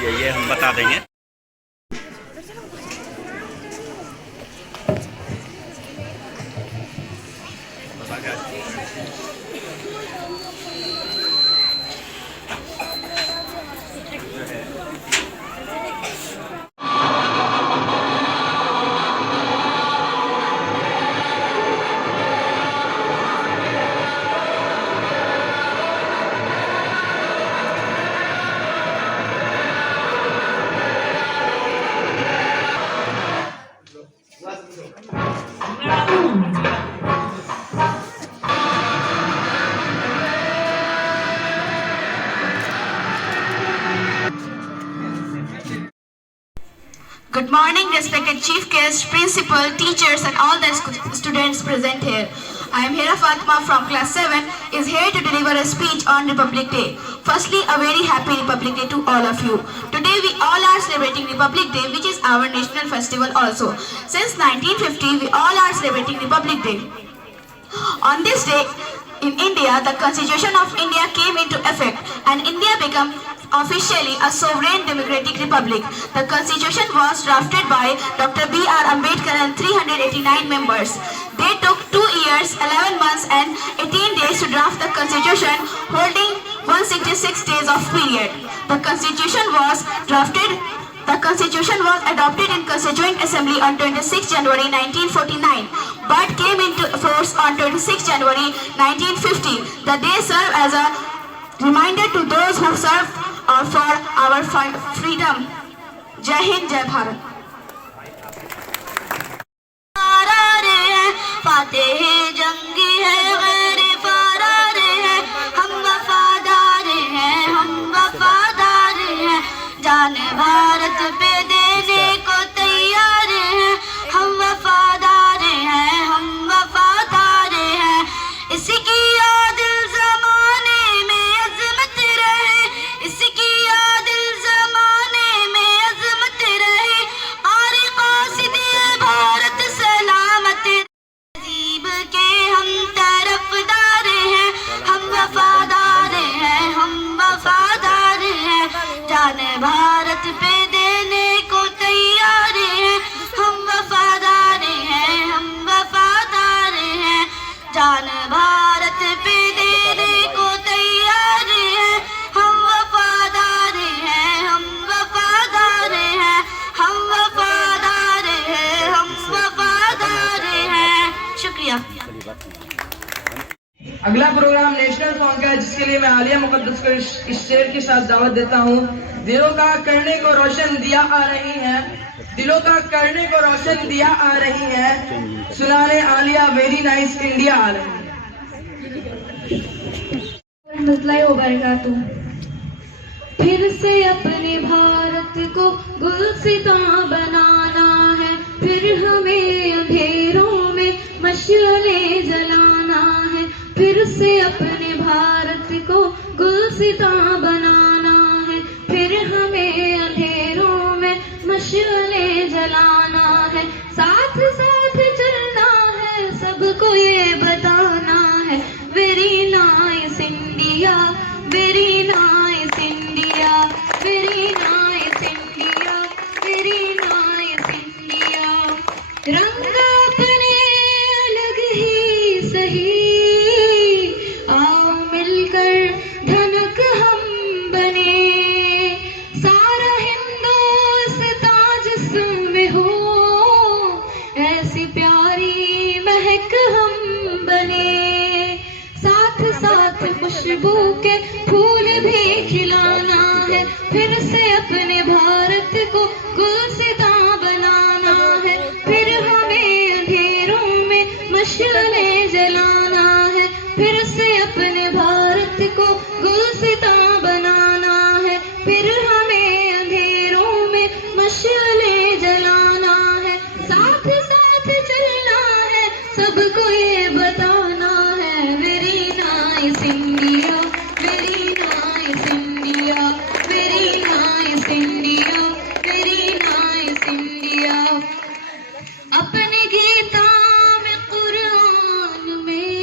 है ये हम बता देंगे। Good morning, respected chief guests, principal, teachers and all the students present here. I am Hera Fatma from class 7 is here to deliver a speech on Republic Day. Firstly, a very happy Republic Day to all of you. Today we all are celebrating Republic Day, which is our national festival also. Since 1950, we all are celebrating Republic Day. On this day, in India, the Constitution of India came into effect and India became officially a sovereign democratic republic. The constitution was drafted by Dr. B.R. Ambedkar and 389 members. They took 2 years, 11 months and 18 days to draft the constitution, holding 166 days of period. The constitution was adopted in Constituent Assembly on 26 January 1949 but came into force on 26 January 1950. The day served as a reminder to those who served for our freedom. Jai Hind, Jai Bharat. Fateh जंगी है गैर फरार है, हम वफादार हैं, हम वफादार हैं, जान भारत पे देने को तैयार हैं, हम वफादार हैं, हम वफादार हैं, इसकी याद ज़माने में अज़मत रहे, इसकी याद ज़माने में अज़मत रहे, और क़ासिद भारत सलामत तहज़ीब के हम तरफदार हैं, हम वफादार हैं, हम वफादार हैं, जान भारत पे देने को तैयार हैं, हम वफादार हैं, हम वफादार हैं, जान भारत पे देने को तैयार हैं, हम वफादार हैं, हम वफादार हैं, हम वफादार हैं, हम वफादार हैं। शुक्रिया। अगला प्रोग्राम नेशनल सॉन्ग का है, जिसके लिए मैं आलिया मुकद्दस को इस शेर के साथ दावत देता हूँ। दिलों का करने को रोशन दिया आ रही है, दिलों का करने को रोशन दिया आ रही है, सुनाने आलिया वेरी नाइस इंडिया आ रही है। फिर से अपने भारत को गुलसितां बनाना है, फिर हमें अंधेरों में मशालें जलाना है, फिर से अपने भारत को गुलसितां बनाना है, फिर हमें अंधेरों में मशालें जलाना है, साथ साथ चलना है, सबको ये बताना है, very nice India, very nice India, very nice India, very nice India. रंग अपने अलग ही सही, आओ मिलकर धनक हम बने, सारा हिंदुस्तान जिसमें हो, ऐसी प्यारी महक हम बने, साथ साथ खुशबू के फूल भी खिलाना है, फिर से अपने भारत को गुलसितां बनाना है, फिर हमें अंधेरों में मशालें जलाना है, फिर से अपने भारत को गुलसितां बनाना है, फिर हमें अंधेरों में मशालें जलाना है, साथ साथ चलना है, सबको ये बताना है, very nice India, very nice India, very nice India, very nice India. अपने गीता में कुरान में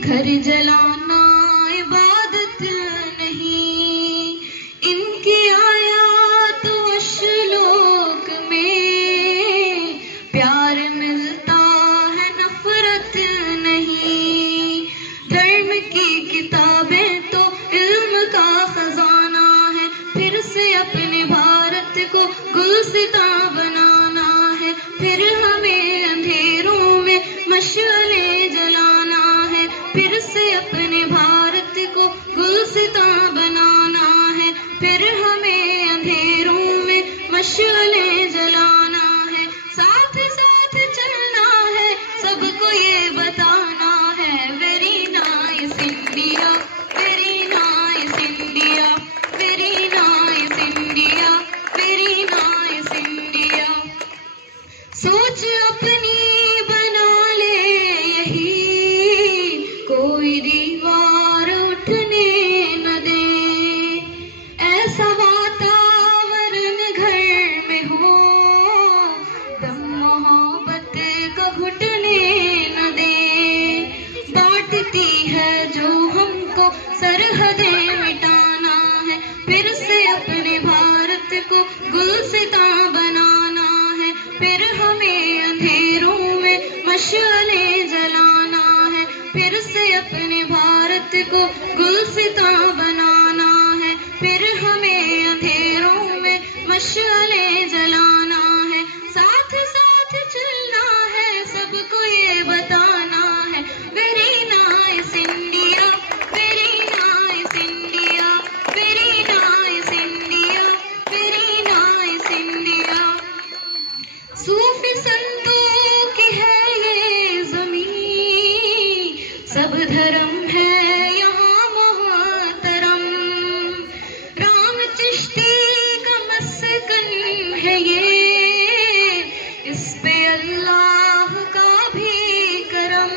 घर जलाना इबादत गुलसितां बनाना है, फिर हमें अंधेरों में मशाले जलाना है, फिर से अपने भारत को गुलसितां बनाना है, फिर हमें अंधेरों में मशाले जलाना है, साथ साथ चलना है, सबको ये बताना है, very nice India, very nice India, very nice India, very nice India. सोच अपनी बना ले यही, कोई दीवार उठने न दे, ऐसा वातावरण घर में हो, दम मोहब्बत का घुटने न दे, बांटती है जो हमको सरहदें मिटाना है, फिर से अपने भारत को गुलसितां बनाना है, फिर हमें अंधेरों में मशाले जलाना है, फिर से अपने भारत को गुलसितां बनाना है, फिर हमें अंधेरों में मशाले जलाना है, साथ साथ चलना है, सबको ये बताना है, very nice India, very nice India, very nice India, very nice India. सूफी संतों की है ये ज़मीं, सब धर्म है यहाँ मोहतरम, राम चिश्ती का मस्कन है ये, इस पे अल्लाह का भी करम,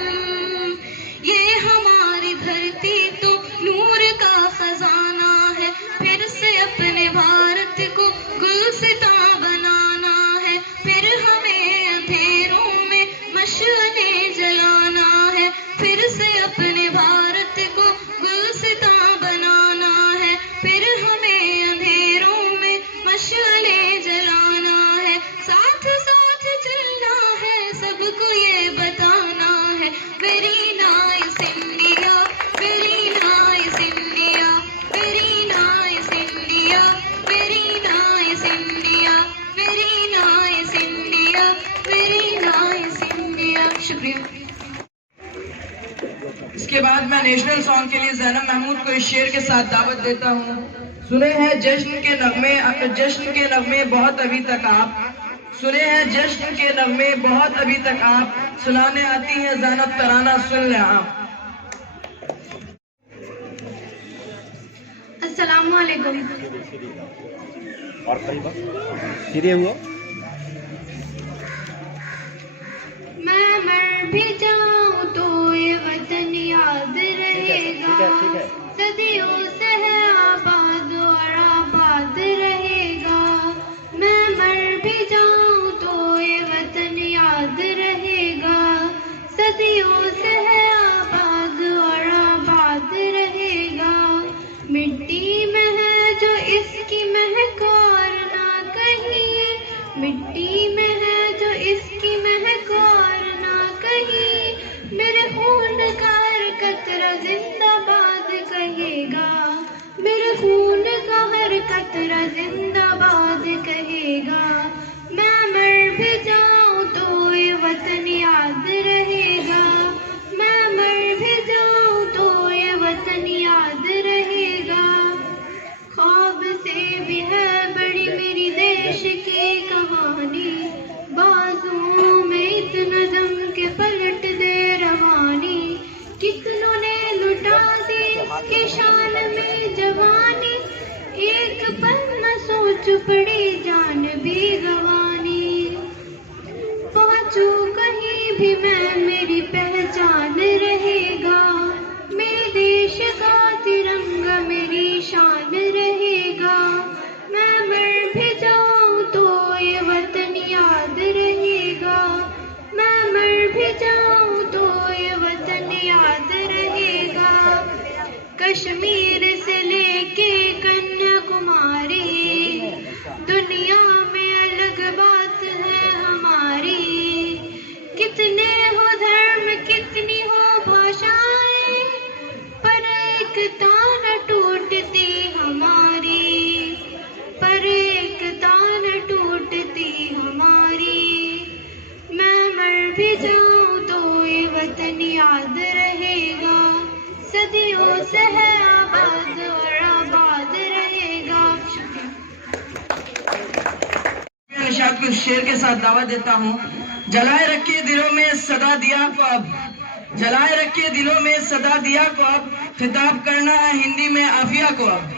ये हमारी धरती तो नूर का खजाना है, फिर से अपने भारत को गुलसितां बनाना है, फिर हमें अंधेरों में मशाले जलाना है, फिर से अपने भारत को गुलसितां बनाना है, फिर हमें अंधेरों में मशाले जलाना है, साथ साथ चलना है, सबको ये बताना है, very nice India, very nice India, very nice India, very nice India, very nice India, very nice India. शुक्रिया। इसके बाद मैं नेशनल सॉन्ग के लिए ज़ैनब महमूद को इस शेर के साथ दावत देता हूँ। सुने हैं जश्न के नगमे बहुत अभी तक आप, सुने हैं जश्न के नगमे बहुत अभी तक आप, सुनाने आती है ज़ैनब तराना, सुन ले आप। अस्सलामु अलैकुम। और सीधे हुआ। मैं मर भी जाऊं तो ये वतन याद रहेगा, ठीक है। सदियों से है आबाद और आबाद रहेगा। मैं मर भी जाऊं तो ये वतन याद रहेगा, सदियों से है आबाद और आबाद रहेगा। मिट्टी में है जो इसकी महक और ना कहीं, मिट्टी में है जो इसकी महक और ना कहीं, मेरे खून का हर कतरा जिंदाबाद कहेगा, मेरे खून का हर कतरा जिंदाबाद कहेगा। मैं मर भी जाऊं तो ये वतन याद रहेगा, मैं मर भी जाऊं तो ये वतन याद रहेगा। ख्वाब से भी है बड़ी मेरी देश की कहानी, बाजुओं में इतना दम के पलट दे रवानी, कितनों ने लुटा दी इसके शान में जवानी, एक पल न सोच पड़ी जान भी गवानी। पहुंचू कहीं भी मैं मेरी पहचान रहेगा, मेरे देश का तिरंगा मेरी शान रहेगा। मैं मर भी जाऊं तो ये वतन याद रहेगा, मैं मर भी जाऊं तो ये वतन याद रहेगा। कश्मीर से लेके कन्याकुमारी, दुनिया में अलग बात है हमारी। कितने हो धर्म कितनी हो भाषाएं, पर एकता न टूटती हमारी, पर एकता न टूटती शेर के साथ दावत देता हूँ। जलाए रखिए दिलों में सदा दिया को अब, जलाए रखिए दिलों में सदा दिया को अब, खिताब करना है हिंदी में आफिया को अब।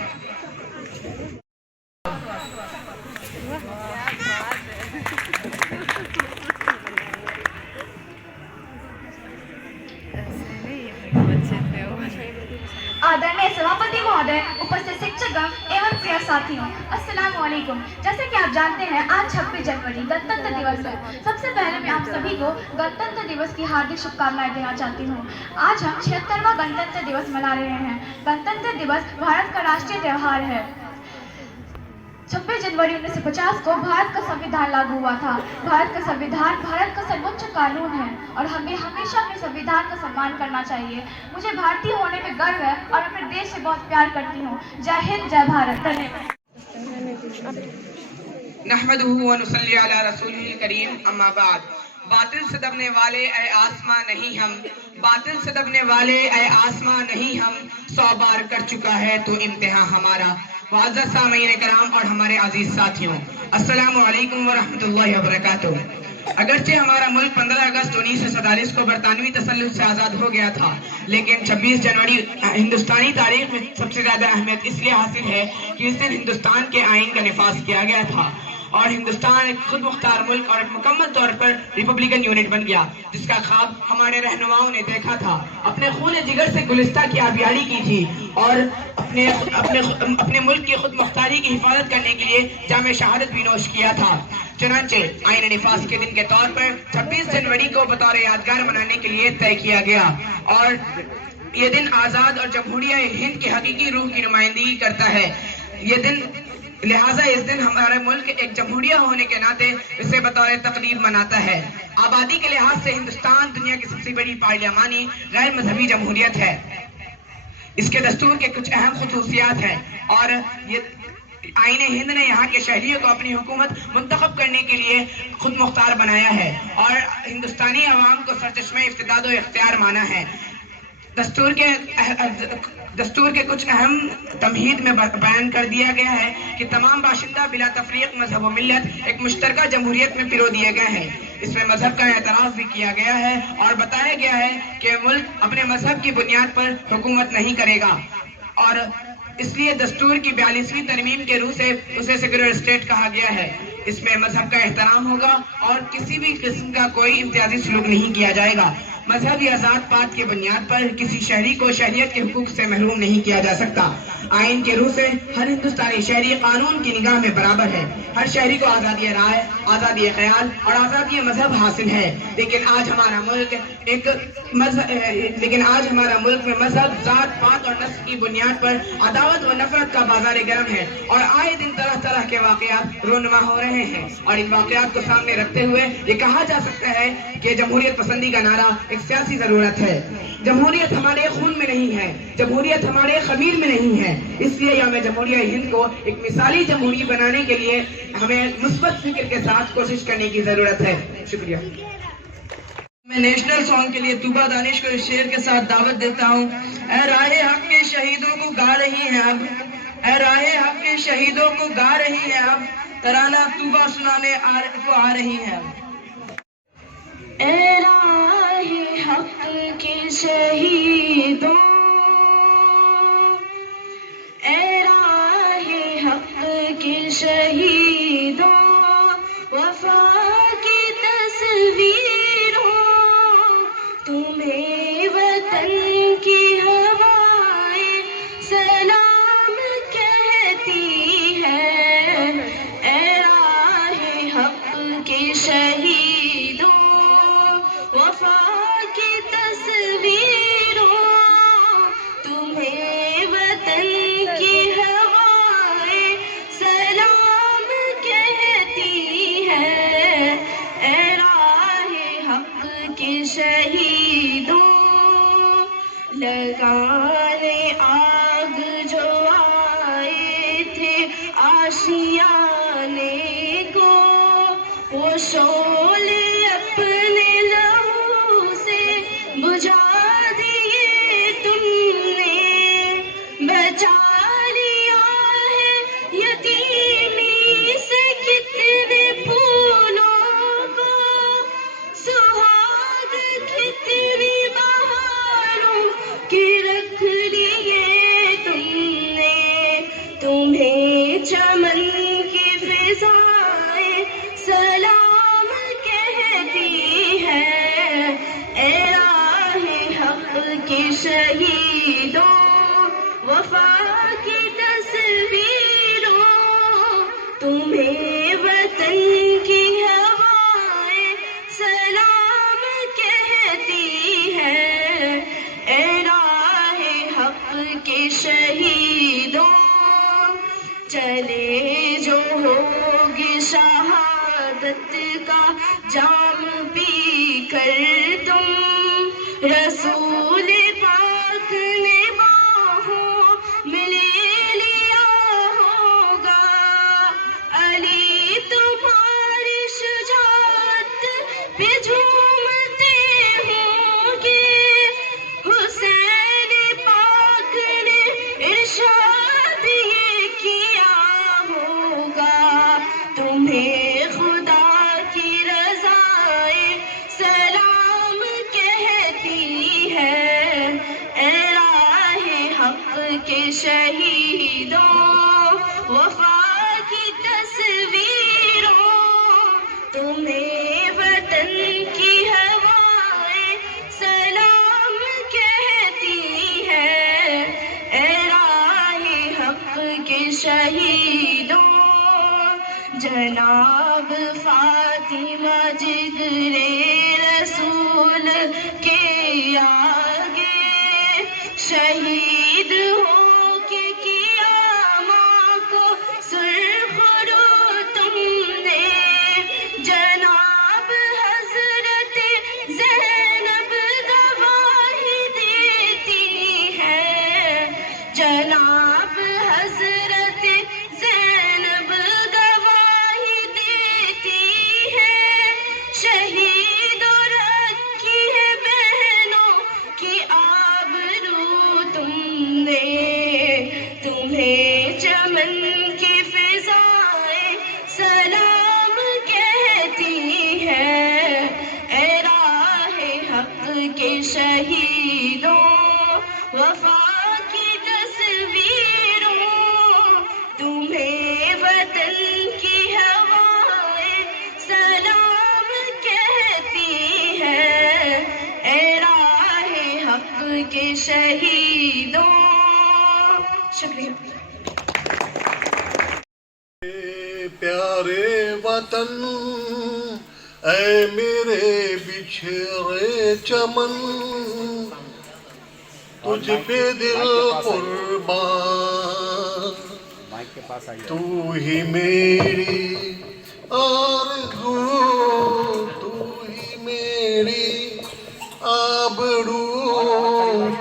आदरणीय सभापति महोदय, उपस्थित शिक्षकगण एवं प्रिय साथियों, अस्सलाम वालेकुम। जैसे कि आप जानते हैं आज 26 जनवरी गणतंत्र दिवस है। सबसे पहले मैं आप सभी को गणतंत्र दिवस की हार्दिक शुभकामनाएं देना चाहती हूँ। आज हम 76वां गणतंत्र दिवस मना रहे हैं। गणतंत्र दिवस भारत का राष्ट्रीय त्योहार है। 26 जनवरी 1950 को भारत का संविधान लागू हुआ था। भारत का संविधान भारत का सर्वोच्च कानून है और हमें हमेशा अपने संविधान का सम्मान करना चाहिए। मुझे भारतीय होने में गर्व है और अपने देश से बहुत प्यार करती हूँ। जय हिंद, जय भारत। धन्यवाद। नहमदुहु व नुसल्ली अला रसूलिल करीम, अम्मा बाद। बातिल से दबने वाले ऐ आसमां नहीं हम, बातिल से दबने वाले ऐ आसमां नहीं हम, 100 बार कर चुका है तो इम्तिहान हमारा। वाज़ा सामीन कराम और हमारे अजीज साथियों, अस्सलामु अलैकुम व रहमतुल्लाहि व बरकातुहू। अगरचे हमारा मुल्क 15 अगस्त 1947 को बरतानवी तसल्लुत से आज़ाद हो गया था, लेकिन 26 जनवरी हिंदुस्तानी तारीख में सबसे ज़्यादा अहमियत इसलिए हासिल है कि इस दिन हिंदुस्तान के आइन का निफाज किया गया था और हिंदुस्तान एक खुद मुख्तार मुल्क और एक मुकम्मल तौर पर रिपब्लिकन यूनिट बन गया, जिसका ख्वाब हमारे रहनुमाओं ने देखा था। अपने खून जिगर से गुलिस्ता की आबियारी की थी और अपने मुल्क की खुद मुख्तारी की हिफाजत करने के लिए जामे शहादत भी नोश किया था। चुनांचे आइन निफाज के दिन के तौर पर 26 जनवरी को बतौर यादगार मनाने के लिए तय किया गया और ये दिन आज़ाद और जमहूरिया हिंद की हकीकी रूह की नुमाइंदगी करता है। ये दिन लिहाजा इस दिन हमारे मुल्क एक जमहूरिया होने के नाते इसे बतौर तकरीब मनाता है। आबादी के लिहाज से हिंदुस्तान दुनिया की सबसे बड़ी पार्लियामानी गैर मजहबी जमहूरियत है। इसके दस्तूर के कुछ अहम खुसूसियात हैं और ये आईने हिंद ने यहाँ के शहरियों को अपनी हुकूमत मुंतखब करने के लिए खुद मुख्तार बनाया है और हिंदुस्तानी अवाम को सरचश्मे इफ्तिदाद व इख्तियार माना है। दस्तूर के कुछ अहम तमहीद में बयान कर दिया गया है कि तमाम बाशिंदा बिला तफरीक मजहब व मिल्लत एक मुश्तरका जमहूरियत में पिरो दिए गए हैं। इसमें मजहब का एतराफ़ भी किया गया है और बताया गया है कि मुल्क अपने मजहब की बुनियाद पर हुकूमत नहीं करेगा और इसलिए दस्तूर की 42वीं तरमीम के रूह से उसे सेक्युलर स्टेट कहा गया है। इसमें मजहब का एहतराम होगा और किसी भी किस्म का कोई इम्तियाजी सलूक नहीं किया जाएगा। मजहब या ज़ात पात की बुनियाद पर किसी शहरी को शहरियत के हुकूक से महरूम नहीं किया जा सकता। आइन के रूह से हर हिंदुस्तानी शहरी कानून की निगाह में बराबर है। हर शहरी को आज़ादी राय, आज़ादी ख्याल और आज़ादी मजहब हासिल है। लेकिन आज हमारा मुल्क में मजहब, ज़ात पात और नस्ल की बुनियाद पर अदावत व नफरत का बाजार गर्म है और आए दिन तरह तरह के वाक़यात रोनुमा हो रहे हैं और इन वाक़यात को सामने रखते हुए ये कहा जा सकता है कि जमहूरियत पसंदी का नारा एक सियासी जरूरत है। जमहूरियत हमारे खून में नहीं है, जमहूरियत हमारे खमीर में नहीं है। इसलिए यौम जमहूरिया हिंद को एक मिसाली जमहूरी बनाने के लिए हमें मुस्बत फिक्र के साथ कोशिश करने की जरूरत है। शुक्रिया। मैं नेशनल सॉन्ग के लिए तूबा दानिश को इस शेर के साथ दावत देता हूँ। ऐ राहे हक के शहीदों को गा रही है अब, ऐ राहे हक के शहीदों को गा रही है अब, तराना तूबा सुनाने आ रही है। ऐ राहे हक के शहीदों, ऐ राहे हक के शहीदों, वफा की तस्वीरों, तुम्हें वतन की हवाएं सलाम कहती है। ऐ राहे हक के शहीदों, वफा की तस्वीरों, तुम्हें वतन की हवाएं सलाम कहती है। ऐ राहे हक के शहीदों, लगाने आग जो आए थे आशियाने को, वो शोले अपने लहू से बुझा दिए तुमने, बचा लिया है यतीमी से कितने फूलों वफा की तस्वीरों, तुम्हें वतन की हवाएं सलाम कहती है। ए राहे हक के शहीदों, चले जो होगी शहादत का जाम पी कर तुम, रसूल पाक ने बाहों में ले लिया होगा। अली तुम्हारी शुजाअत पे झूमते होंगे, हुसैन पाक ने इरशाद ये किया होगा। तुम्हें खुदा की रज़ाए सलाम कहती है। ए राहे हक के शहीदों, वफा की तस्वीरों, तुम्हें वतन की हवाएं सलाम कहती है। ए राहे हक के शहीदों, जनाब फातिमा जिगरे रसूल के आगे शहीद हो के किया माँ को सुरखरू तुमने। जनाब हजरत ज़ैनब गवाही देती है। जनाब हजरत ज़ैनब गवाही देती है। शहीदों रखी है बहनों की आबरू तुमने। तुम्हें चमन की फिजाएं सलाम कहती है। ए राहे हक के शहीदों, वफा की तस्वीरों, तुम्हें वतन की हवाएं सलाम कहती है। ए राहे हक के शहीदों। शुक्रिया। प्यारे वतन, ऐ मेरे बिछड़े चमन, तुझ पे दिल कुर्बान। माइक के पास आइए। तू ही मेरी आरज़ू, तू ही मेरी आबरू,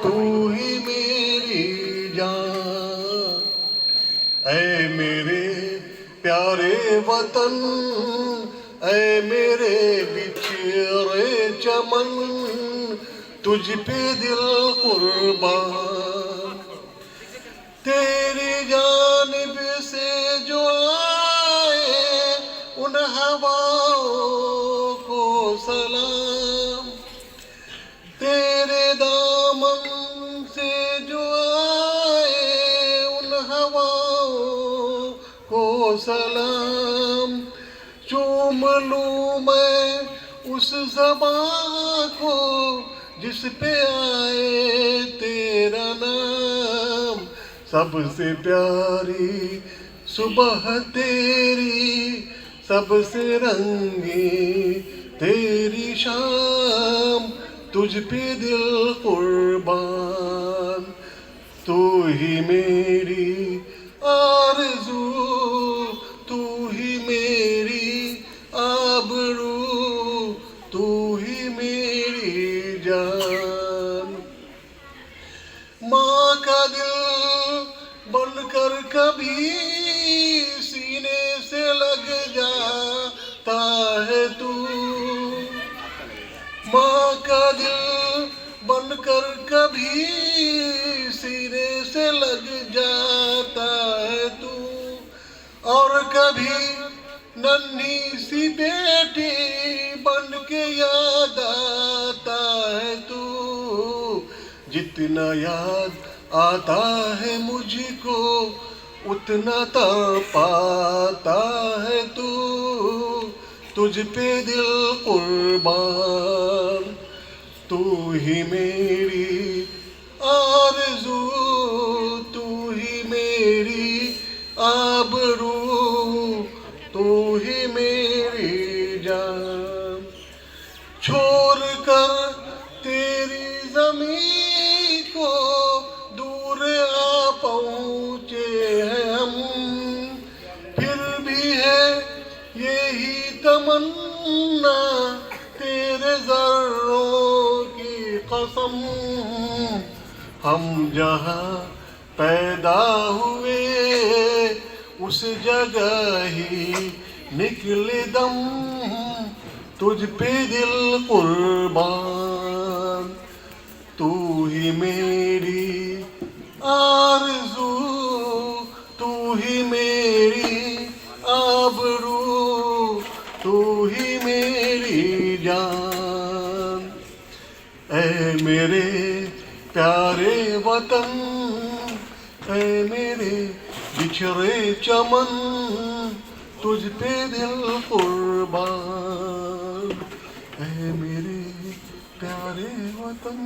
तू ही मेरी जान। ऐ मेरे प्यारे वतन, ऐ मेरे बिछड़े चमन, तुझ पे दिल कुर्बान। तेरी जानिब से जो आए उन हवाओं को सलाम। तेरे दामन से जो आए उन हवाओं को सलाम। चूम लूं मैं उस ज़बां को जिस पे आए तेरा नाम। सबसे प्यारी सुबह तेरी, सबसे रंगी तेरी शाम। तुझ पे दिल कुर्बान, तू ही मेरी आरज़ू, तू ही मेरी आबरू, तू ही मेरी जान। माँ का दिल बनकर कभी सीने से लग जाता है तू। माँ का दिल बनकर कभी सीने से लग जाता है तू। और कभी नन्ही सी बेटी बन के याद आता है तू। जितना याद आता है मुझको उतना तड़पाता है तू। तुझ पे दिल कुर्बान, तू ही मेरी आरज़ू, तू हम जहाँ पैदा हुए उस जगह ही निकले दम, तुझ पे दिल कुर्बान। तू ही मेरी आरज़ू, तू ही मेरी आबरू, तू ही मेरी जान। ऐ मेरे प्यारे वतन, ऐ मेरे बिछड़े चमन, तुझ पे दिल कुर्बान। ऐ मेरे प्यारे वतन।